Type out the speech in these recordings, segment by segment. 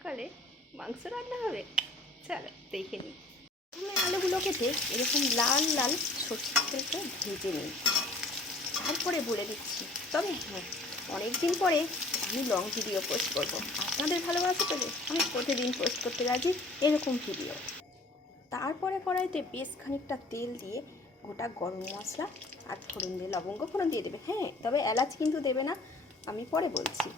সকালে মাংস রান্না হবে। চলো দেখে নিই। প্রথমে আলুগুলো কেটে এরকম লাল লাল সরষের তেলটা ভেজে নিই, তারপরে বলে দিচ্ছি। তবে হ্যাঁ, অনেক দিন পরে আমি লং ভিডিও পোস্ট করব। আপনাদের ভালোবাসা পেলে আমি প্রতিদিন পোস্ট করতে রাজি এরকম ভিডিও। তারপরে কড়াইতে বেশ খানিকটা তেল দিয়ে গোটা গরম মশলা আর ফোড়ন দিয়ে লবঙ্গ ফোড়ন দিয়ে দেবে। হ্যাঁ, তবে এলাচ কিন্তু দেবে না, আমি পরে বলছি।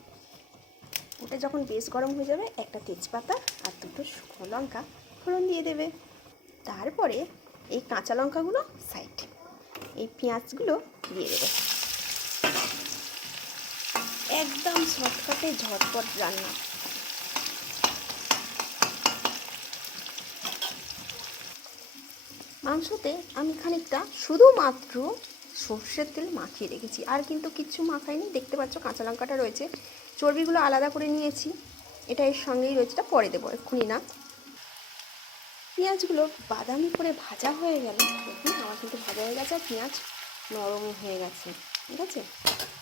ওটা যখন বেশ গরম হয়ে যাবে একটা তেজপাতা আর দুটো শুকনো লঙ্কা ফোড়ন দিয়ে দেবে। তারপরে এই কাঁচা লঙ্কাগুলো সাইড, এই পেঁয়াজগুলো দিয়ে দেবে। একদম শর্টকাটে ঝটপট রান্না। মাংসতে আমি খানিকটা শুধুমাত্র সর্ষের তেল মাখিয়ে রেখেছি, আর কিন্তু কিচ্ছু মাখাইনি। দেখতে পাচ্ছ কাঁচা লঙ্কাটা রয়েছে, চর্বিগুলো আলাদা করে নিয়েছি, এটা এর সঙ্গেই রয়েছে, এটা পরে দেবো, এক্ষুনি না। পেঁয়াজগুলো বাদামি করে ভাজা হয়ে গেল। দেখুন আমার কিন্তু ভাজা হয়ে গেছে, আর পেঁয়াজ নরম হয়ে গেছে। ঠিক আছে,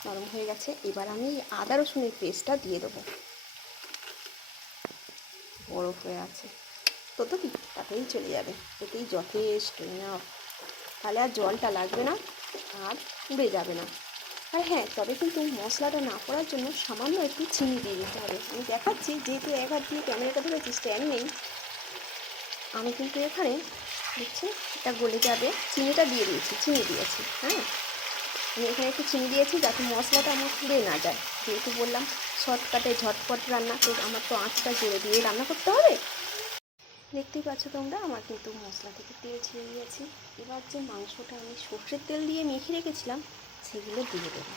নরম হয়ে গেছে। এবার আমি আদা রসুনের পেস্টটা দিয়ে দেবো। বরফ হয়ে আছে তো কি, তাতেই চলে যাবে, এতেই যথেষ্ট না, তাহলে আর জলটা লাগবে না আর পুড়ে যাবে না। আর হ্যাঁ, তবে কিন্তু মশলাটা না পড়ার জন্য সামান্য একটু চিনি দিয়ে দিতে হবে। আমি দেখাচ্ছি, যেহেতু এক হাত দিয়ে ক্যামেরাটা ধরেছি, স্ট্যান্ড নেই, আমি কিন্তু এখানে দেখছি এটা গলে যাবে, চিনিটা দিয়ে দিয়েছি, চিনি দিয়েছি। হ্যাঁ, আমি এখানে একটু চিনি দিয়েছি যাতে মশলাটা আমার পুড়ে না যায়। যেহেতু বললাম শর্টকাটে ঝটপট রান্না, তো আমার তো আঁচটা জোরে দিয়ে রান্না করতে হবে। দেখতেই পাচ্ছ তোমরা, আমার কিন্তু মশলা থেকে তেল ছেড়ে দিয়েছি। এবার যে মাংসটা আমি সর্ষের তেল দিয়ে মেখে রেখেছিলাম সেগুলো দিয়ে দেবো।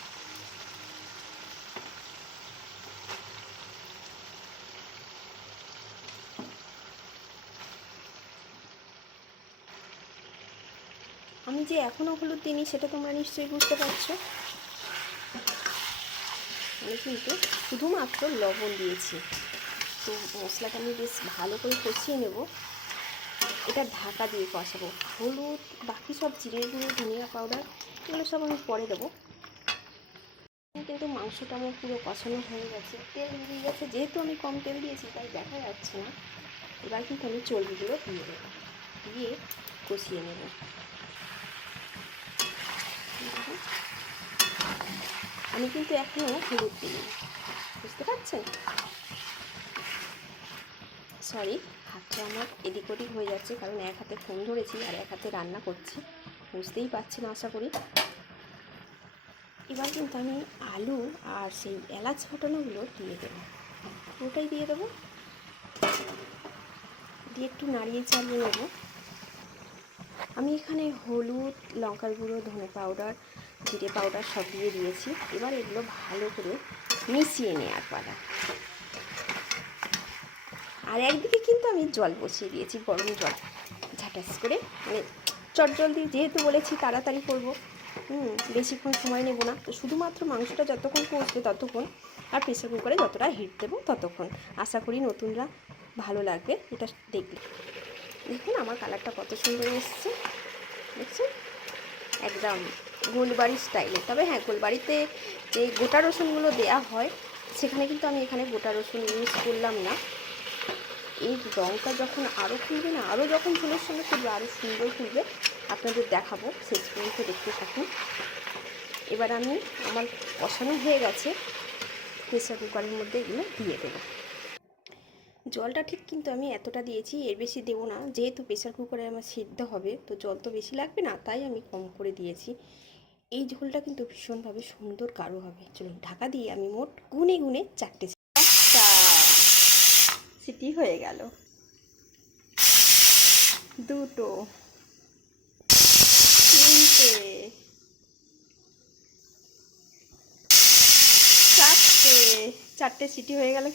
আমি যে এখনও হলুদ দিইনি সেটা তোমরা নিশ্চয়ই বুঝতে পারছো। আমি কিন্তু শুধুমাত্র লবণ দিয়েছি। তো মশলাটা আমি বেশ ভালো করে কষিয়ে নেব। এটা ঢাকা দিয়ে কষাবো। হলুদ, বাকি সব জিরে গুঁড়ো, ধনিয়া পাউডার, এগুলো সব আমি পরে দেবো। কিন্তু মাংসটা আমার পুরো কষানো হয়ে গেছে, তেল বেরিয়ে গেছে। যেহেতু আমি কম তেল দিয়েছি তাই দেখা যাচ্ছে না। এবার কিন্তু আমি চর্বিগুলো দিয়ে দেবো, দিয়ে কষিয়ে নেব। আমি কিন্তু এখনও হলুদ দিইনি, বুঝতে পারছেন? সরি, হাতটা আমার এদিক ওদিক হয়ে যাচ্ছে, কারণ এক হাতে ফোন ধরেছি আর এক হাতে রান্না করছি, বুঝতেই পারছেন আশা করি। এবার কিন্তু আমি আলু আর সেই এলাচ ফাটানোগুলো দিয়ে দেবো, ওটাই দিয়ে দেবো, দিয়ে একটু নাড়িয়ে চালিয়ে নেব। আমি এখানে হলুদ, লঙ্কার গুঁড়ো, ধনে পাউডার, জিরে পাউডার সব দিয়ে দিয়েছি। এবার এগুলো ভালো করে মিশিয়ে নেওয়ার পালা। আর একদিকে কিন্তু আমি জল বসিয়ে দিয়েছি, গরম জল, ঝাঁটাস করে, মানে চটজলদি, যেহেতু বলেছি তাড়াতাড়ি করবো, বেশিক্ষণ সময় নেব না। তো শুধুমাত্র মাংসটা যতক্ষণ কষবে ততক্ষণ, আর প্রেসার কুকারে যতটা হিট দেবো ততক্ষণ। আশা করি নতুনরা ভালো লাগবে এটা দেখলে। দেখুন আমার কালারটা কত সুন্দর এসছে, দেখছেন? একদম গোলবাড়ি স্টাইলে। তবে হ্যাঁ, গোলবাড়িতে যে গোটা রসুনগুলো দেওয়া হয় সেখানে কিন্তু আমি এখানে গোটা রসুন ইউজ করলাম না। এই রঙটা যখন আরও ফুলবে না, আরও যখন ঝোলের সঙ্গে ফুলবে, আরও সুন্দর ফুলবে, আপনাদের দেখাবো, শেষ পর্যন্ত দেখতে থাকুন। এবার আমি, আমার কষানো হয়ে গেছে, প্রেসার কুকারের মধ্যে এগুলো দিয়ে দেবো। জলটা ঠিক কিন্তু আমি এতটা দিয়েছি, এর বেশি দেবো না, যেহেতু প্রেসার কুকারে আমার সিদ্ধ হবে, তো জল তো বেশি লাগবে না, তাই আমি কম করে দিয়েছি। এই ঝোলটা কিন্তু ভীষণভাবে সুন্দর গাঢ় হবে। চলুন ঢাকা দিয়ে আমি মোট গুনে গুনে 4টে সিটি হয়ে গেল, 2টো, 3টে, 4টে, 4টে সিটি হয়ে গেল।